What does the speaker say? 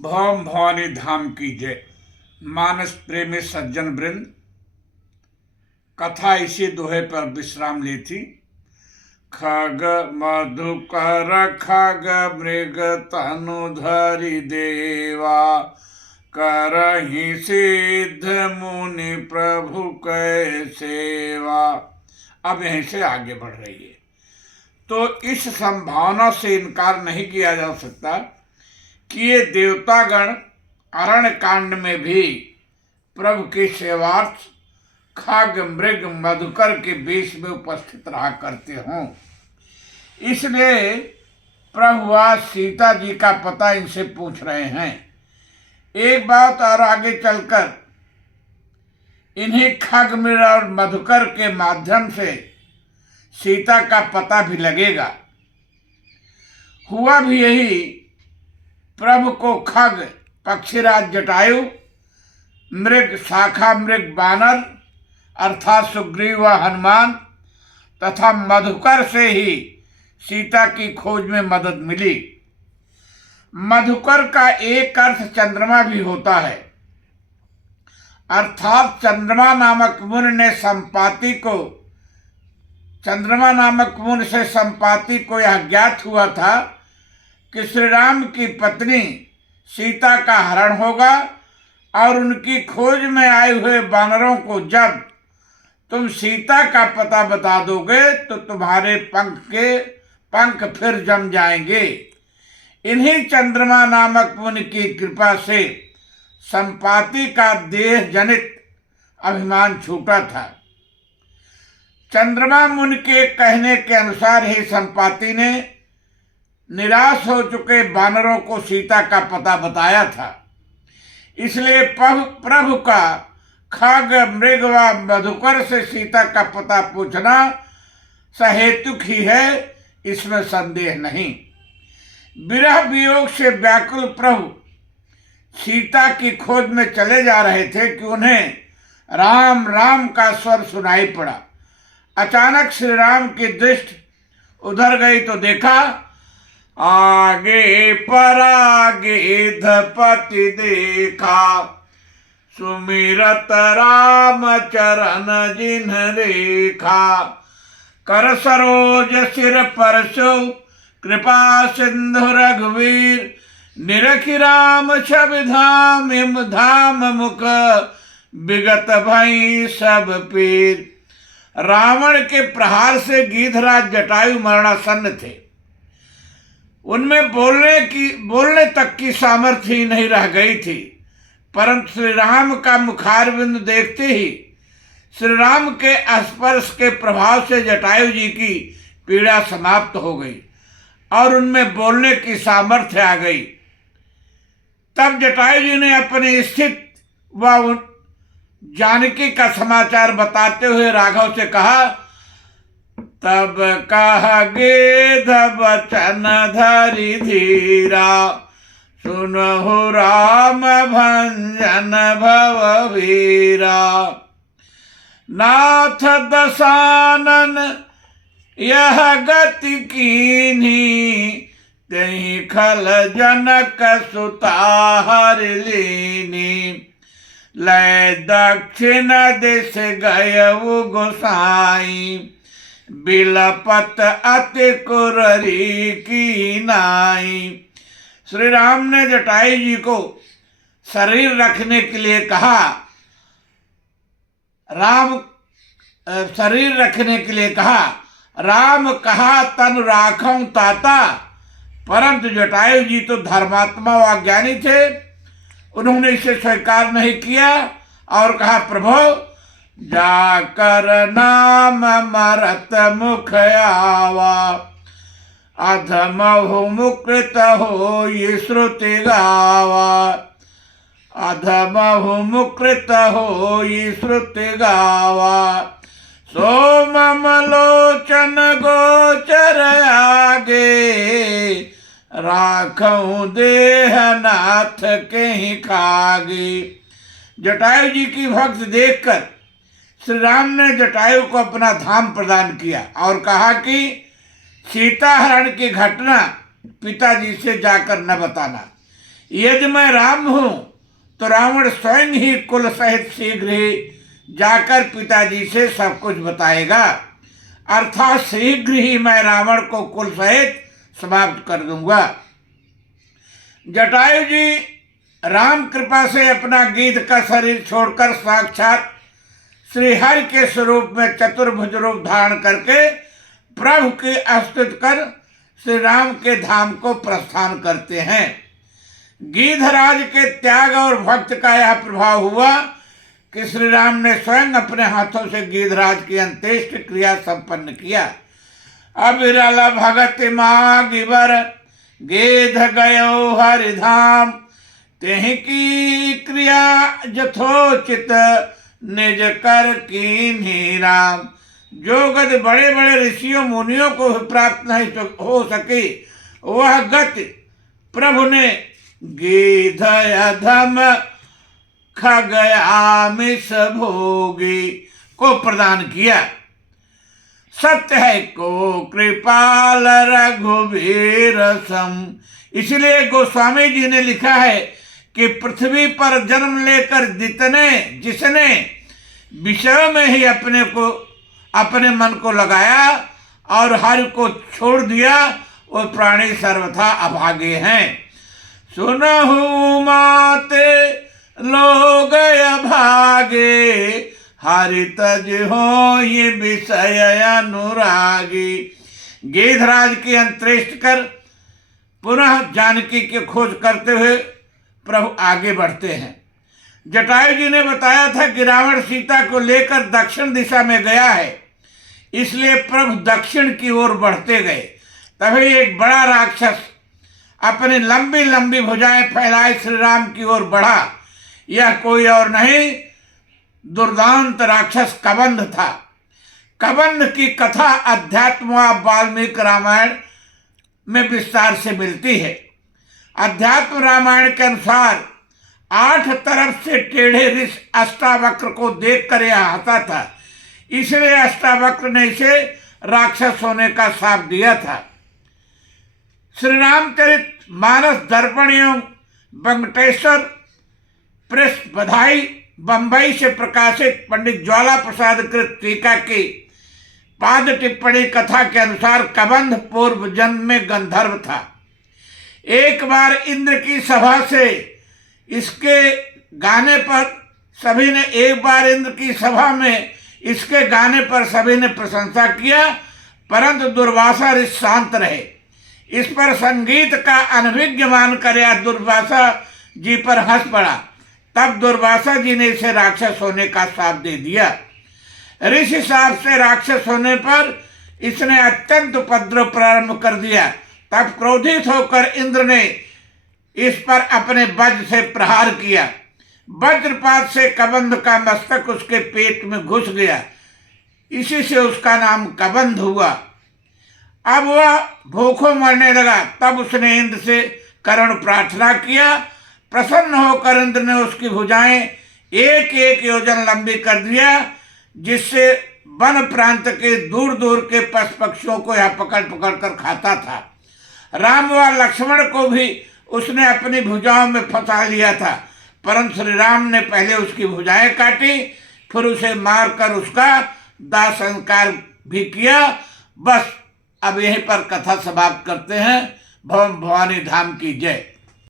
भौम भवानी धाम की जय। मानस प्रेमी सज्जन वृंद, कथा इसी दोहे पर विश्राम ली थी। खग मधुकर खग मृग तनुधरि देवा, करहि सिद्ध मुनि प्रभु कै सेवा। अब यहीं से आगे बढ़ रही है। तो इस संभावना से इनकार नहीं किया जा सकता कि ये देवतागण अरण्य कांड में भी प्रभु के सेवार्थ खग मृग मधुकर के वेश में उपस्थित रहा करते हों। इसलिए प्रभु आज सीता जी का पता इनसे पूछ रहे हैं। एक बात और आगे चलकर इन्हीं खग मृग और मधुकर के माध्यम से सीता का पता भी लगेगा। हुआ भी यही। प्रभु को खग पक्षीराज जटायु, मृग शाखा मृग बानर अर्थात सुग्रीव व हनुमान तथा मधुकर से ही सीता की खोज में मदद मिली। मधुकर का एक अर्थ चंद्रमा भी होता है, अर्थात चंद्रमा नामक मुनि से संपाति को यह ज्ञात हुआ था कि श्री राम की पत्नी सीता का हरण होगा और उनकी खोज में आए हुए वानरों को जब तुम सीता का पता बता दोगे तो तुम्हारे पंख फिर जम जाएंगे। इन्हीं चंद्रमा नामक मुनि की कृपा से संपाति का देह जनित अभिमान छूटा था। चंद्रमा मुनि के कहने के अनुसार ही संपाति ने निराश हो चुके वानरों को सीता का पता बताया था। इसलिए प्रभु का खग मृग व मधुकर से सीता का पता पूछना सहेतुक ही है, इसमें संदेह नहीं। विरह वियोग से व्याकुल प्रभु सीता की खोज में चले जा रहे थे कि उन्हें राम राम का स्वर सुनाई पड़ा। अचानक श्री राम की दृष्टि उधर गई तो देखा आगे परागिधपति देखा, सुमिरत राम चरण जिन्ह रेखा। कर सरोज सिर परशु कृपा सिंधु रघुवीर, निरखि राम छवि धाम मुख विगत भई सब पीर। रावण के प्रहार से गीधराज जटायु मरणासन्न थे। उनमें बोलने तक की सामर्थ्य ही नहीं रह गई थी, परंतु श्री राम का मुखारविंद देखते ही श्री राम के स्पर्श के प्रभाव से जटायु जी की पीड़ा समाप्त हो गई और उनमें बोलने की सामर्थ्य आ गई। तब जटायु जी ने अपनी स्थिति व जानकी का समाचार बताते हुए राघव से कहा, तब कह गेध बचन धरि धीरा, सुनहु राम भंजन भववीरा। नाथ दशानन यह गति कीन्ही, तहि खल जनक सुता हर लीनी। लय दक्षिण दिश गयउ गोसाई, बिलपत अति कुररी की नाई। श्री राम ने जटायु जी को शरीर रखने के लिए कहा। राम कहा तन राखऊं ताता, परंतु जटायु जी तो धर्मात्मा व ज्ञानी थे। उन्होंने इसे स्वीकार नहीं किया और कहा, प्रभु जाकर नाम मरत मुख आवा, अधमहु मुकृत हो ये श्रुति गावा। अधमहु मुकृत हो ये श्रुति गावा, सोमम लोचन गोचर आगे, राखऊं देह नाथ के ही खागे। जटायु जी की भक्ति देखकर श्री राम ने जटायु को अपना धाम प्रदान किया और कहा कि सीता हरण की घटना पिताजी से जाकर न बताना। यदि मैं राम हूं तो रावण स्वयं ही कुल सहित शीघ्र ही जाकर पिताजी से सब कुछ बताएगा, अर्थात शीघ्र ही मैं रावण को कुल सहित समाप्त कर दूंगा। जटायु जी राम कृपा से अपना गीध का शरीर छोड़कर साक्षात श्री हरि के स्वरूप में चतुर्भुज रूप धारण करके प्रभु की स्तुति कर श्री राम के धाम को प्रस्थान करते हैं। गीधराज के त्याग और भक्त का यह प्रभाव हुआ कि श्री राम ने स्वयं अपने हाथों से गीधराज की अंत्येष्टि क्रिया संपन्न किया। अविरल भगत मागिबर गीध गयो हरिधाम, तेहि की क्रिया यथोचित निज कर कीन्ही राम। जो गति बड़े बड़े ऋषियों मुनियों को प्राप्त नहीं हो सकी, वह गति प्रभु ने गीध अधम खग आमिष भोगी को प्रदान किया। सत्य है को कृपाल रघुवीर सम। इसलिए गोस्वामी जी ने लिखा है कि पृथ्वी पर जन्म लेकर जिसने विषय में ही अपने मन को लगाया और हरि को छोड़ दिया, वो प्राणी सर्वथा अभागे हैं। सुनहु माते लोग अभागे, हरि तज हो ये विषय अनुरागी। गीधराज की अंत्येष्टि कर पुनः जानकी की खोज करते हुए प्रभु आगे बढ़ते हैं। जटायु जी ने बताया था कि रावण सीता को लेकर दक्षिण दिशा में गया है, इसलिए प्रभु दक्षिण की ओर बढ़ते गए। तभी एक बड़ा राक्षस अपनी लंबी लंबी भुजाएं फैलाए श्री राम की ओर बढ़ा। यह कोई और नहीं, दुर्दांत राक्षस कबंध था। कबंध की कथा अध्यात्म वाल्मीकि रामायण में विस्तार से मिलती है। अध्यात्म रामायण के अनुसार 8 तरफ से टेढ़े ऋष अष्टावक्र को देखकर यह हंसा था, इसलिए अष्टावक्र ने इसे राक्षस होने का शाप दिया था। श्री रामचरित मानस दर्पण एवं वेंकटेश्वर प्रेस बधाई बंबई से प्रकाशित पंडित ज्वाला प्रसाद कृत टीका की पाद टिप्पणी कथा के अनुसार कबंध पूर्व जन्म में गंधर्व था। एक बार इंद्र की सभा से इसके गाने पर सभी ने प्रशंसा किया, परंतु दुर्वासा ऋषि शांत रहे। इस पर संगीत का अनभिज्ञ मानकर या दुर्वासा जी पर हंस पड़ा। तब दुर्वासा जी ने इसे राक्षस होने का शाप दे दिया। ऋषि शाप से राक्षस होने पर इसने अत्यंत उपद्रव प्रारंभ कर दिया। तब क्रोधित होकर इंद्र ने इस पर अपने वज्र से प्रहार किया। वज्रपात से कबंध का मस्तक उसके पेट में घुस गया, इसी से उसका नाम कबंध हुआ। अब वह भूखों मरने लगा। तब उसने इंद्र से करुण प्रार्थना किया। प्रसन्न होकर इंद्र ने उसकी भुजाएं 1-1 योजन लंबी कर दिया, जिससे वन प्रांत के दूर दूर के पशु पक्षियों को यह पकड़ पकड़ कर खाता था। राम व लक्ष्मण को भी उसने अपनी भुजाओं में फंसा लिया था, परंतु श्री राम ने पहले उसकी भुजाएं काटी, फिर उसे मारकर उसका दाह संस्कार भी किया। बस अब यहीं पर कथा समाप्त करते हैं। भवन भवानी धाम की जय।